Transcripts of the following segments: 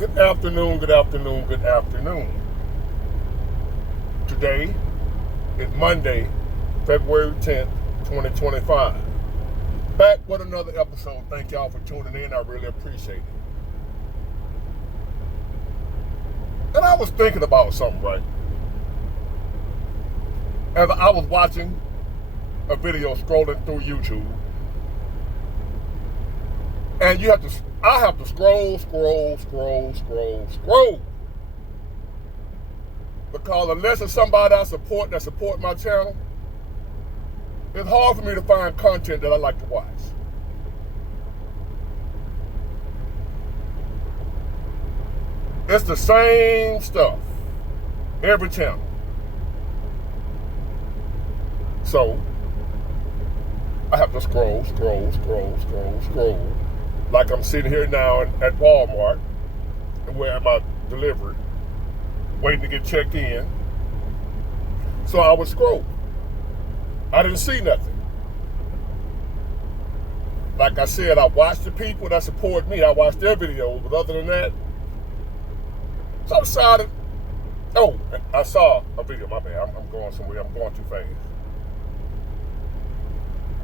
Good afternoon, good afternoon, good afternoon. Today is Monday, February 10th, 2025. Back with another episode. Thank y'all for tuning in. I really appreciate it. And I was thinking about something, right? As I was watching a video scrolling through YouTube, and I have to scroll. Because unless it's somebody I support that support my channel, it's hard for me to find content that I like to watch. It's the same stuff every channel. So I have to scroll. Like I'm sitting here now at Walmart and where my delivery, waiting to get checked in. So I would scroll. I didn't see nothing. Like I said, I watched the people that support me. I watched their videos, but other than that, so I decided, I saw a video, my bad, I'm going somewhere, I'm going too fast.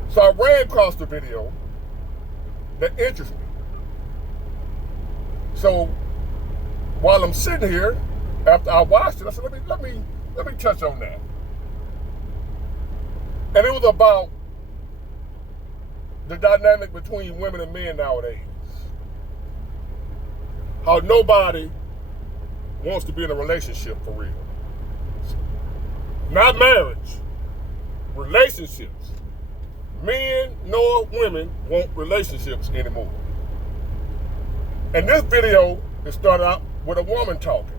So I ran across the video that interests me. So while I'm sitting here, after I watched it, I said, let me touch on that. And it was about the dynamic between women and men nowadays. How nobody wants to be in a relationship for real. Not marriage, relationships. Men nor women want relationships anymore. And this video, it started out with a woman talking.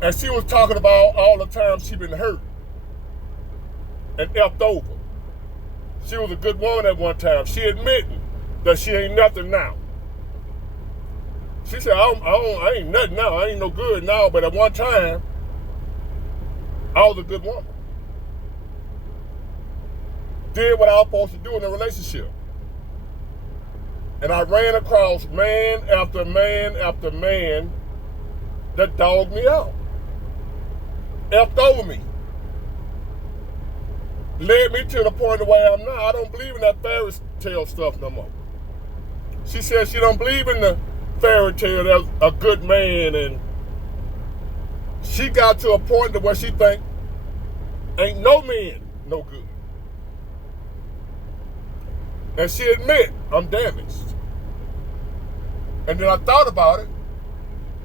And she was talking about all the times she been hurt and effed over. She was a good woman at one time. She admitting that she ain't nothing now. She said, I ain't nothing now. I ain't no good now. But at one time, I was a good woman. Did what I was supposed to do in a relationship. And I ran across man after man after man that dogged me out. Effed over me. Led me to the point of where I'm now. I don't believe in that fairy tale stuff no more. She said she don't believe in the fairy tale that a good man, and she got to a point to where she think ain't no man no good. And she admit, I'm damaged. And then I thought about it.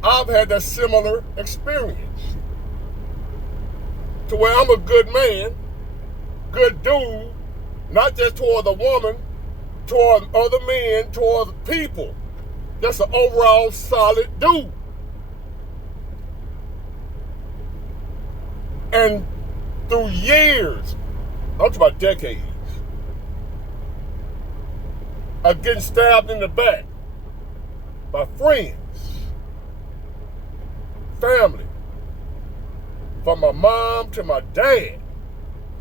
I've had that similar experience. To where I'm a good man, good dude, not just toward a woman, toward other men, toward people. Just an overall solid dude. And through years, I'm talking about decades, of getting stabbed in the back by friends, family, from my mom to my dad,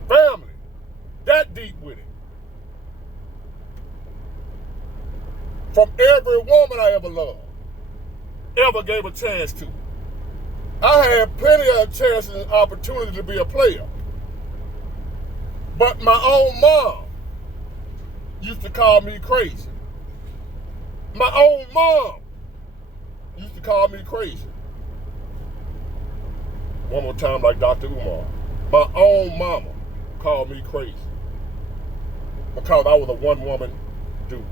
family, that deep with it. From every woman I ever loved, ever gave a chance to. I had plenty of chances and opportunity to be a player. But my own mom used to call me crazy. My own mom used to call me crazy. One more time like Dr. Umar. My own mama called me crazy. Because I was a one-woman dude.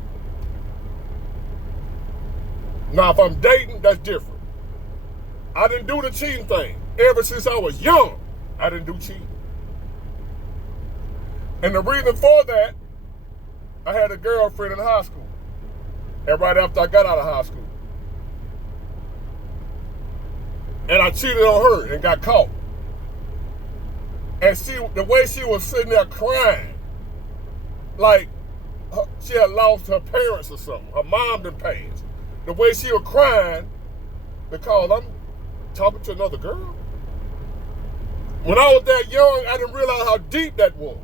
Now, if I'm dating, that's different. I didn't do the cheating thing. Ever since I was young, I didn't do cheating. And the reason for that, I had a girlfriend in high school. And right after I got out of high school. And I cheated on her and got caught. And the way she was sitting there crying, like she had lost her parents or something. Her mom done passed. The way she was crying, because I'm talking to another girl. When I was that young, I didn't realize how deep that was.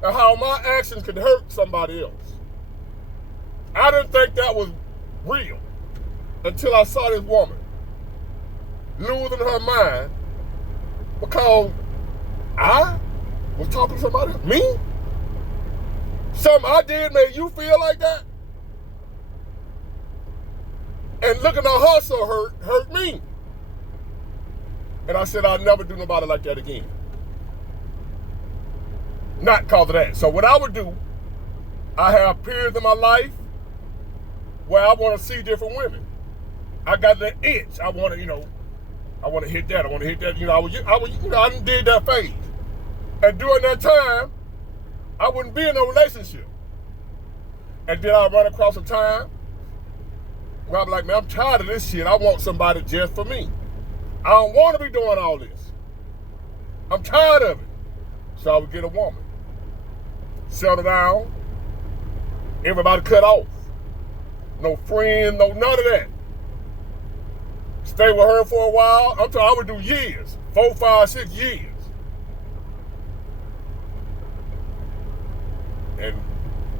And how my actions could hurt somebody else. I didn't think that was real until I saw this woman losing her mind because I was talking to somebody else. Me? Something I did made you feel like that? And looking at her so hurt me. And I said, I'll never do nobody like that again. Not because of that. So what I would do, I have periods in my life where I want to see different women. I got that itch. I want to, I want to hit that. I want to hit that. I did that phase. And during that time, I wouldn't be in a relationship. And then I run across a time where I'm like, man, I'm tired of this shit. I want somebody just for me. I don't want to be doing all this. I'm tired of it. So I would get a woman. Settle down. Everybody cut off. No friends, no none of that. Stay with her for a while. I would do years. 4, 5, 6 years. And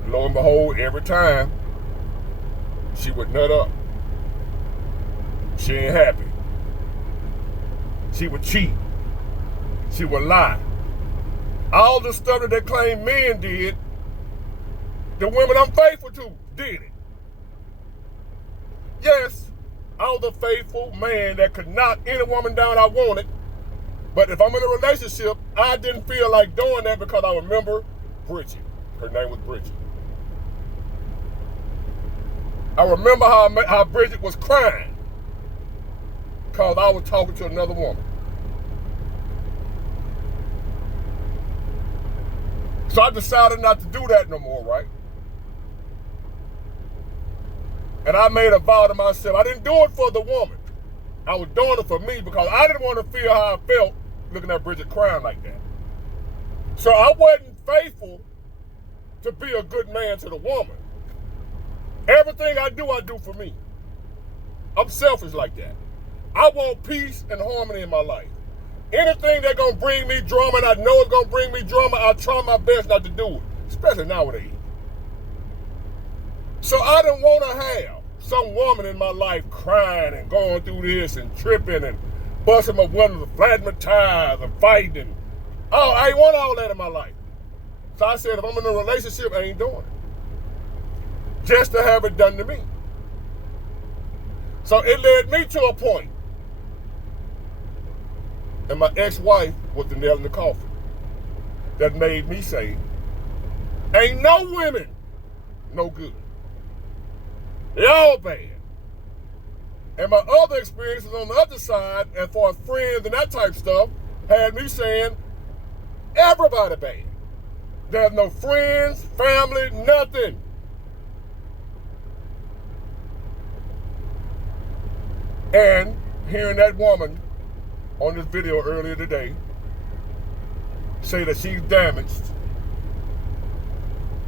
lo and behold, every time she would nut up. She ain't happy. She would cheat. She would lie. All the stuff that they claim men did, the women I'm faithful to did it. Yes, I was a faithful man that could knock any woman down I wanted. But if I'm in a relationship, I didn't feel like doing that because I remember Bridget. Her name was Bridget. I remember how Bridget was crying because I was talking to another woman. So I decided not to do that no more, right? And I made a vow to myself. I didn't do it for the woman. I was doing it for me because I didn't want to feel how I felt looking at Bridget crying like that. So I wasn't faithful to be a good man to the woman. Everything I do for me. I'm selfish like that. I want peace and harmony in my life. Anything that's going to bring me drama, and I know it's going to bring me drama, I try my best not to do it, especially nowadays. So I didn't want to have some woman in my life crying and going through this and tripping and busting my windows, flattening my tires and fighting. Oh, I ain't want all that in my life. So I said, if I'm in a relationship, I ain't doing it. Just to have it done to me. So it led me to a point. And my ex-wife was the nail in the coffin. That made me say, ain't no women no good. They all bad. And my other experiences on the other side, and for friends and that type stuff, had me saying, everybody bad. There's no friends, family, nothing. And hearing that woman on this video earlier today say that she's damaged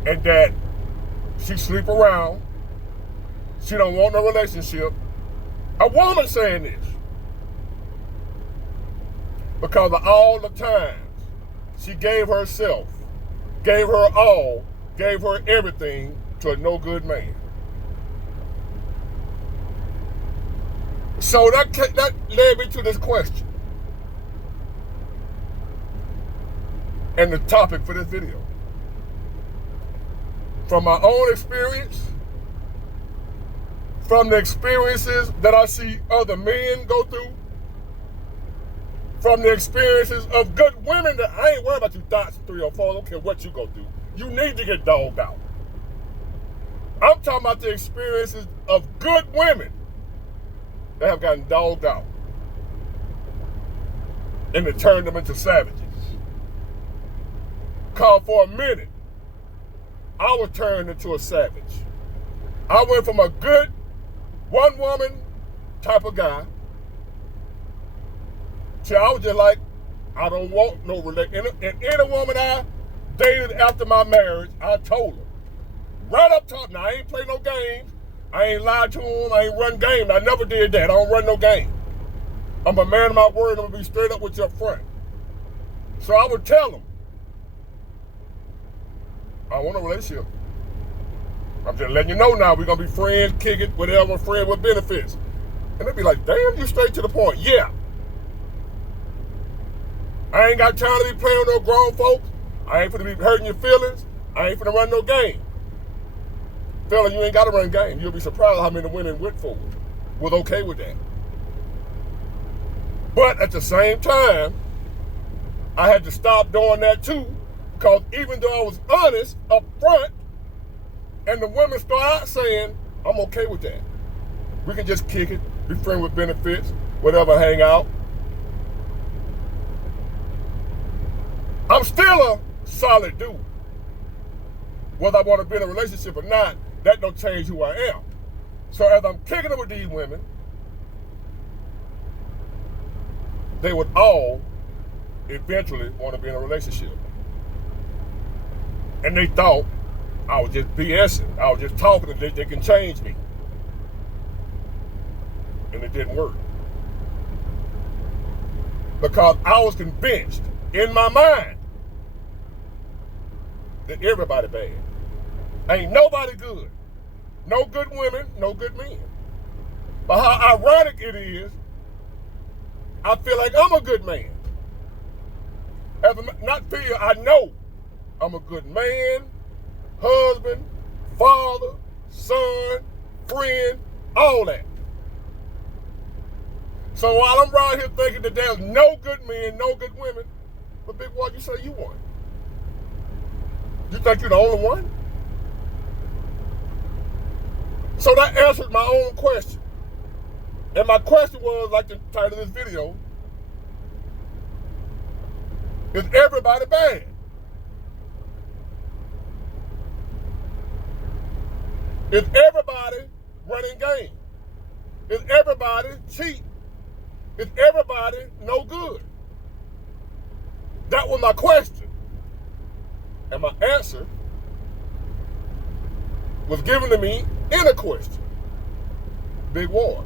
and that she sleep around, she don't want no relationship. A woman saying this because of all the times she gave herself, gave her all, gave her everything to a no good man. So that led me to this question. And the topic for this video. From my own experience, from the experiences that I see other men go through, from the experiences of good women that I ain't worried about you thoughts 3 or 4, I don't care what you go through. You need to get dogged out. I'm talking about the experiences of good women that have gotten dogged out and it turned them into savages. Cause for a minute, I was turned into a savage. I went from a good one woman type of guy to I was just like, I don't want no relationship. And any woman I dated after my marriage, I told her right up top. Now I ain't play no games. I ain't lied to them. I ain't run game. I never did that. I don't run no game. I'm a man of my word. I'm gonna be straight up with your front. So I would tell them, I want a relationship. I'm just letting you know now, we're going to be friends, kick it, whatever, friend with benefits. And they'd be like, damn, you straight to the point. Yeah. I ain't got time to be playing with no grown folks. I ain't finna be hurting your feelings. I ain't finna run no game. Fella, you ain't got to run game. You'll be surprised how many women went forward. Was okay with that. But at the same time, I had to stop doing that too, because even though I was honest up front, and the women start out saying, I'm okay with that. We can just kick it, be friends with benefits, whatever, hang out. I'm still a solid dude. Whether I want to be in a relationship or not, that don't change who I am. So as I'm kicking it with these women, they would all eventually want to be in a relationship. And they thought I was just BSing. I was just talking and they can change me. And it didn't work. Because I was convinced in my mind that everybody bad. Ain't nobody good. No good women, no good men. But how ironic it is, I feel like I'm a good man. I know I'm a good man, husband, father, son, friend, all that. So while I'm around here thinking that there's no good men, no good women, but big boy, you say you one. You think you're the only one? So that answered my own question. And my question was, like the title of this video, is everybody bad? Is everybody running game? Is everybody cheating? Is everybody no good? That was my question. And my answer was given to me in a question. Big Ward,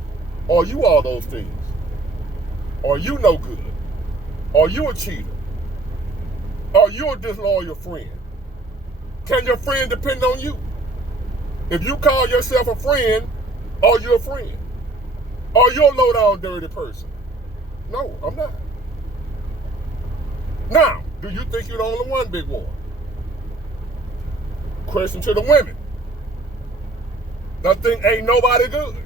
are you all those things? Are you no good? Are you a cheater? Are you a disloyal friend? Can your friend depend on you? If you call yourself a friend, are you a friend? Are you a low-down dirty person? No, I'm not. Now, do you think you're the only one, Big Ward? Question to the women. I think ain't nobody good.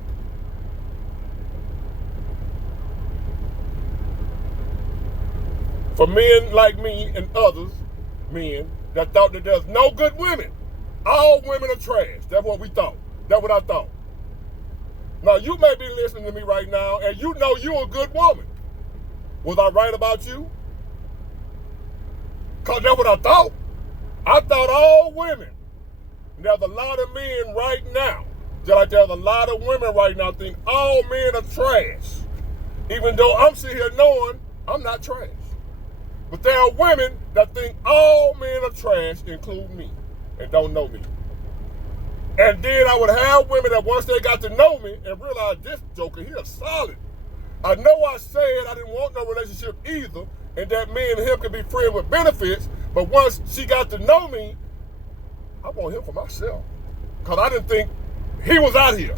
For men like me and others, men, that thought that there's no good women. All women are trash. That's what we thought. That's what I thought. Now, you may be listening to me right now, and you know you're a good woman. Was I right about you? Because that's what I thought. I thought all women. There's a lot of men right now, just like there's a lot of women right now think all men are trash. Even though I'm sitting here knowing I'm not trash. But there are women that think all men are trash, including me, and don't know me. And then I would have women that once they got to know me and realized this joker here is solid. I know I said I didn't want no relationship either, and that me and him could be friends with benefits, but once she got to know me, I want him for myself. Because I didn't think he was out here.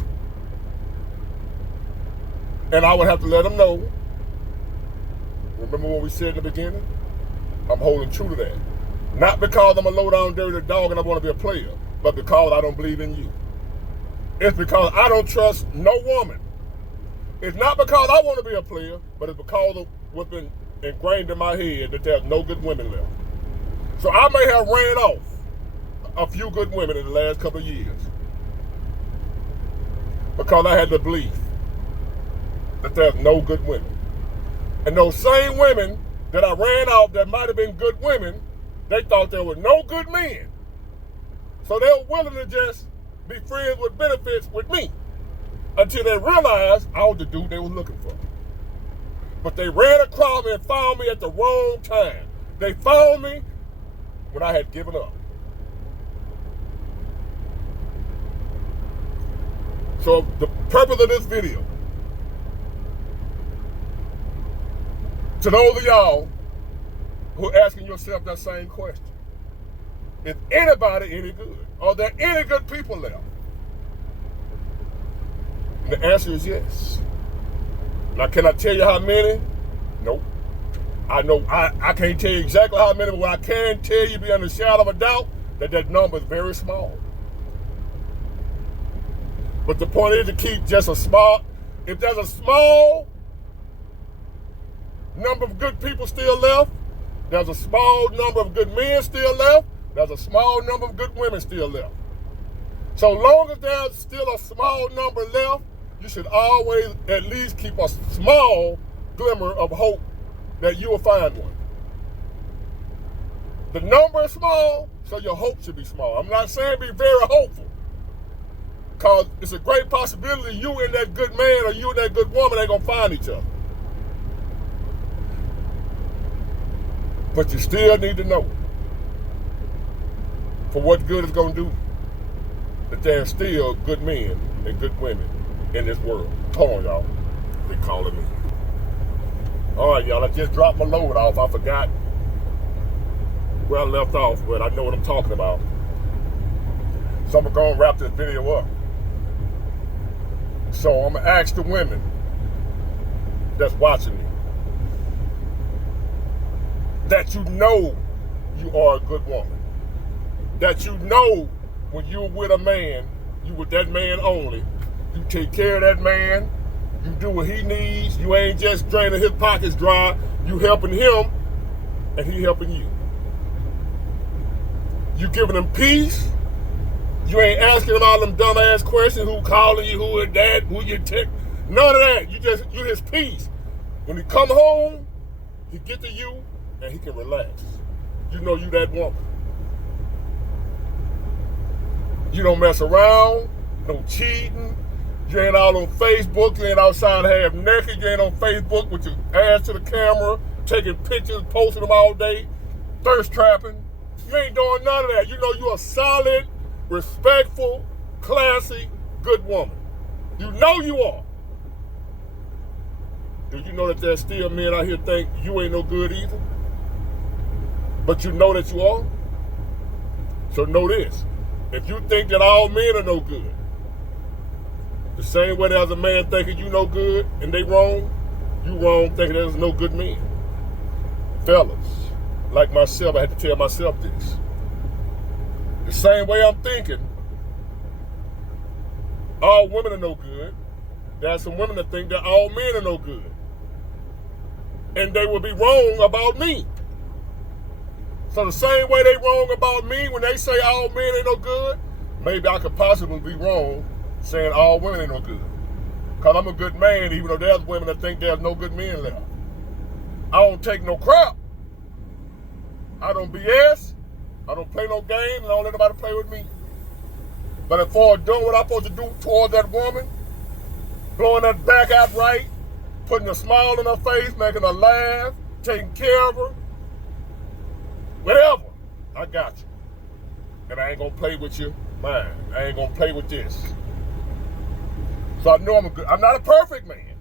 And I would have to let him know. Remember what we said in the beginning? I'm holding true to that. Not because I'm a low-down dirty dog and I want to be a player, but because I don't believe in you. It's because I don't trust no woman. It's not because I want to be a player, but it's because of what's been ingrained in my head that there's no good women left. So I may have ran off a few good women in the last couple of years because I had the belief that there's no good women. And those same women that I ran off that might have been good women, they thought there were no good men. So they were willing to just be friends with benefits with me until they realized I was the dude they were looking for. But they ran across me and found me at the wrong time. They found me when I had given up. So the purpose of this video, to those of y'all who are asking yourself that same question, is anybody any good? Are there any good people left? And the answer is yes. Now, can I tell you how many? Nope. I know I can't tell you exactly how many, but what I can tell you beyond a shadow of a doubt, that number is very small. But the point is to keep just a small, if there's a small number of good people still left, there's a small number of good men still left, there's a small number of good women still left. So long as there's still a small number left, you should always at least keep a small glimmer of hope that you will find one. The number is small, so your hope should be small. I'm not saying be very hopeful, because it's a great possibility you and that good man or you and that good woman ain't going to find each other. But you still need to know, for what good it's going to do, that there's still good men and good women in this world. Hold on, y'all. They calling me. All right, y'all, I just dropped my load off. I forgot where I left off, but I know what I'm talking about. So I'm going to wrap this video up. So I'm going to ask the women that's watching me that you know you are a good woman. That you know when you're with a man, you with that man only. You take care of that man. You do what he needs. You ain't just draining his pockets dry. You helping him, and he helping you. You giving him peace. You ain't asking him all them dumbass questions. Who calling you? Who is that? Who you take? None of that. You his peace. When he come home, he get to you, and he can relax. You know you that woman. You don't mess around. No cheating. You ain't out on Facebook. You ain't outside half naked. You ain't on Facebook with your ass to the camera, taking pictures, posting them all day, thirst trapping. You ain't doing none of that. You know you're a solid, respectful, classy, good woman. You know you are. Do you know that there's still men out here think you ain't no good either? But you know that you are? So know this. If you think that all men are no good, the same way there's a man thinking you no good and they wrong, you wrong thinking there's no good men. Fellas, like myself, I had to tell myself this. The same way I'm thinking, all women are no good, there's some women that think that all men are no good. And they will be wrong about me. So the same way they wrong about me when they say all men ain't no good, maybe I could possibly be wrong saying all women ain't no good. Because I'm a good man, even though there's women that think there's no good men left. I don't take no crap. I don't BS. I don't play no games, and I don't let nobody play with me. But as far as doing what I'm supposed to do toward that woman, blowing that back out right, putting a smile on her face, making her laugh, taking care of her, whatever, I got you. And I ain't gonna play with your mind. I ain't gonna play with this. So I know I'm not a perfect man.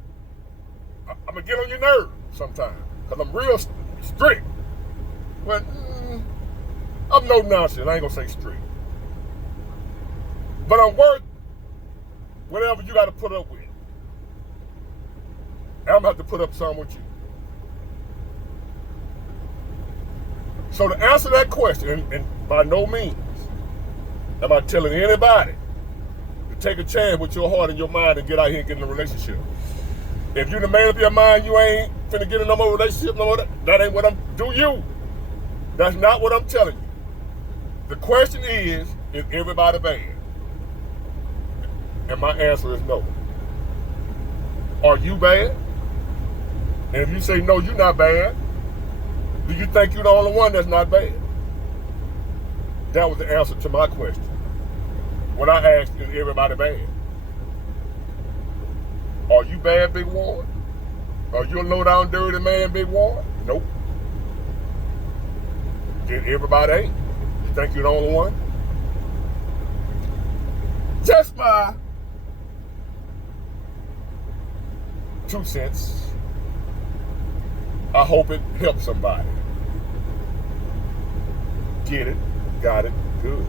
I'm gonna get on your nerves sometimes, because I'm real strict. But I'm no nonsense. I ain't gonna say strict. But I'm worth whatever you gotta put up with. And I'm gonna have to put up some with you. So to answer that question, and by no means am I telling anybody to take a chance with your heart and your mind and get out here and get in a relationship. If you done made up your mind you ain't finna get in no more relationship, no more, that ain't what do you. That's not what I'm telling you. The question is everybody bad? And my answer is no. Are you bad? And if you say no, you're not bad, do you think you're the only one that's not bad? That was the answer to my question. When I asked, is everybody bad? Are you bad, Big Ward? Are you a low-down, dirty man, Big Ward? Nope. Then everybody ain't. You think you're the only one? Just my 2 cents. I hope it helps somebody. Get it, got it, good.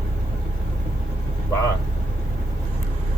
Bye.